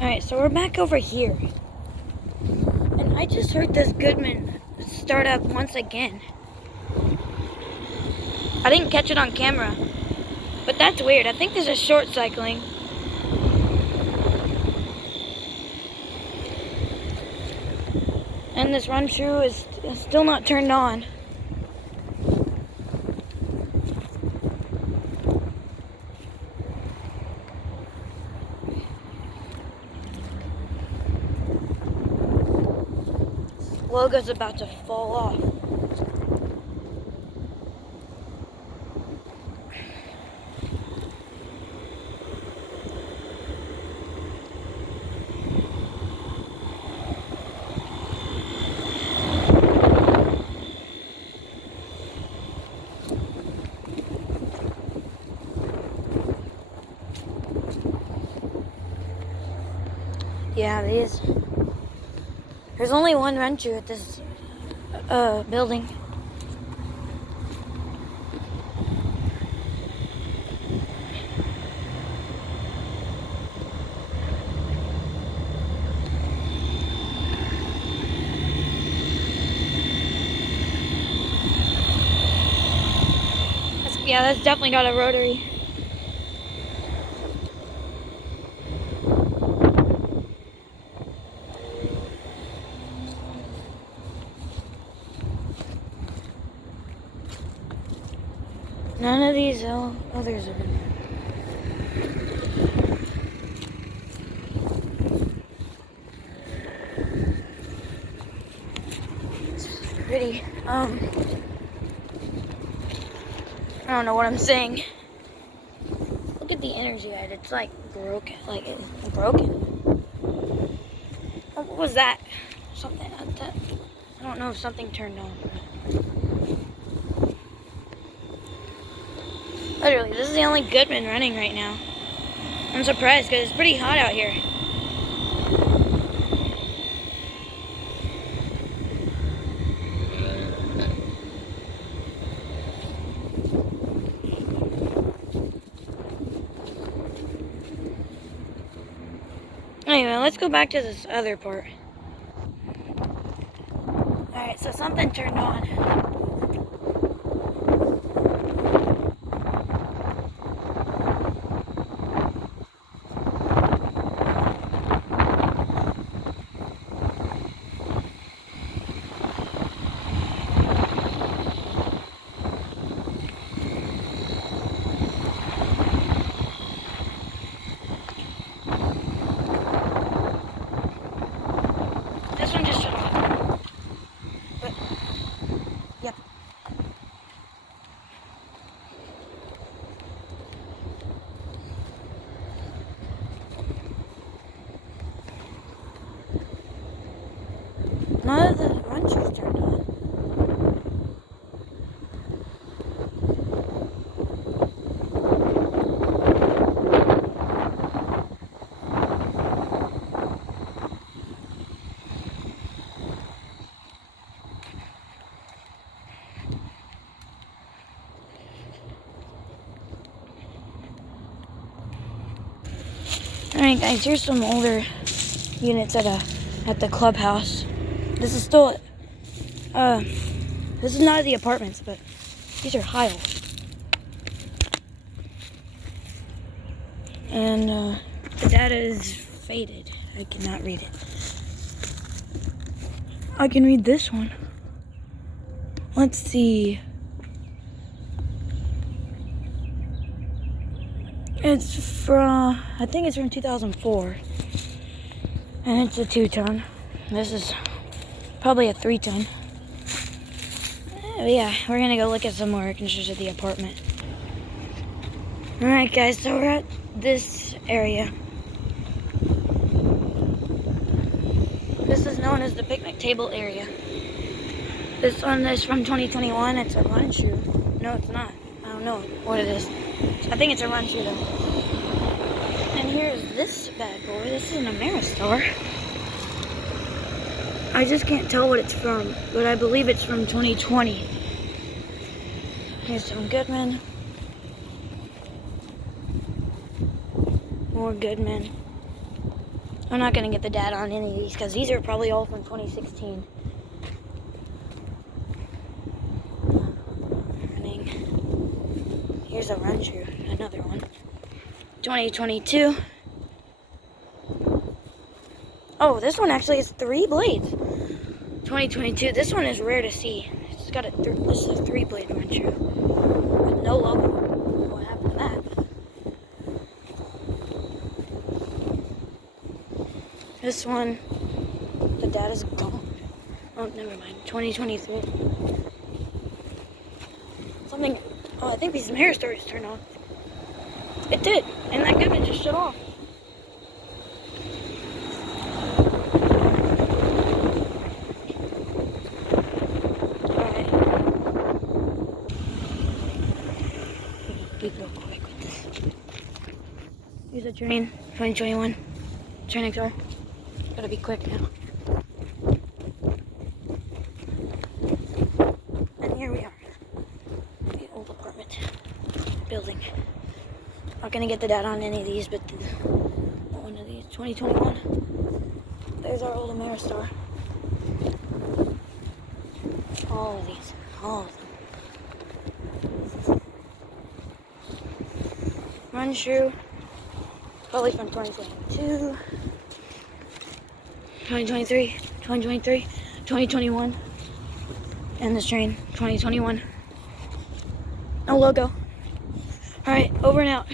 Alright, so we're back over here. And I just heard this Goodman start up once again. I didn't catch it on camera, but that's weird. I think this is short cycling. And this Runtrus is still not turned on. Logo's about to fall off. Yeah, there's only one Runtrus at this building. That's definitely got a rotary. None of these others have been there. It's pretty. I don't know what I'm saying. Look at the energy at it. It's like broken. Like it's broken. What was that? Something. I don't know if something turned on. Literally, this is the only Goodman running right now. I'm surprised because it's pretty hot out here. Anyway, let's go back to this other part. Alright, so something turned on. This one just shut off. But, yep. None of the Runtrus turned on. Alright guys, here's some older units at the Clubhouse. This is still this is not the apartments, but these are Hiles. And the data is faded. I cannot read it. I can read this one. Let's see. It's from, I think it's from 2004. And it's a 2-ton. This is probably a 3-ton. Yeah, we're gonna go look at some more air conditioners at the apartment. Alright guys, so we're at this area. This is known as the picnic table area. This one is from 2021. It's a Runtrus. No, it's not. I don't know what it is. I think it's a Runtrus though. And here's this bad boy. This is an Ameristar. I just can't tell what it's from, but I believe it's from 2020. Here's some Goodman. More Goodman. I'm not going to get the data on any of these because these are probably all from 2016. Running. Here's a Runtrus, another one. 2022. Oh, this one actually has 3 blades. 2022. This one is rare to see. It's got this is a 3-blade Runtrus with no logo. What happened to that? This one, the data's gone. Oh, never mind. 2023. Something. Oh, I think these Ameristar just turned on. It did, and that Goodman just shut off. Alright. Be real quick with this. Use a Trane 2021. Trane XR. Gotta be quick now. And here we are. The old apartment building. Not gonna get the data on any of these, but one of these, 2021. There's our old Ameristar. All of these, all of them. Runtrus, probably from 2022, 2023, 2023, 2021, and this Trane, 2021. No logo. Alright, over and out.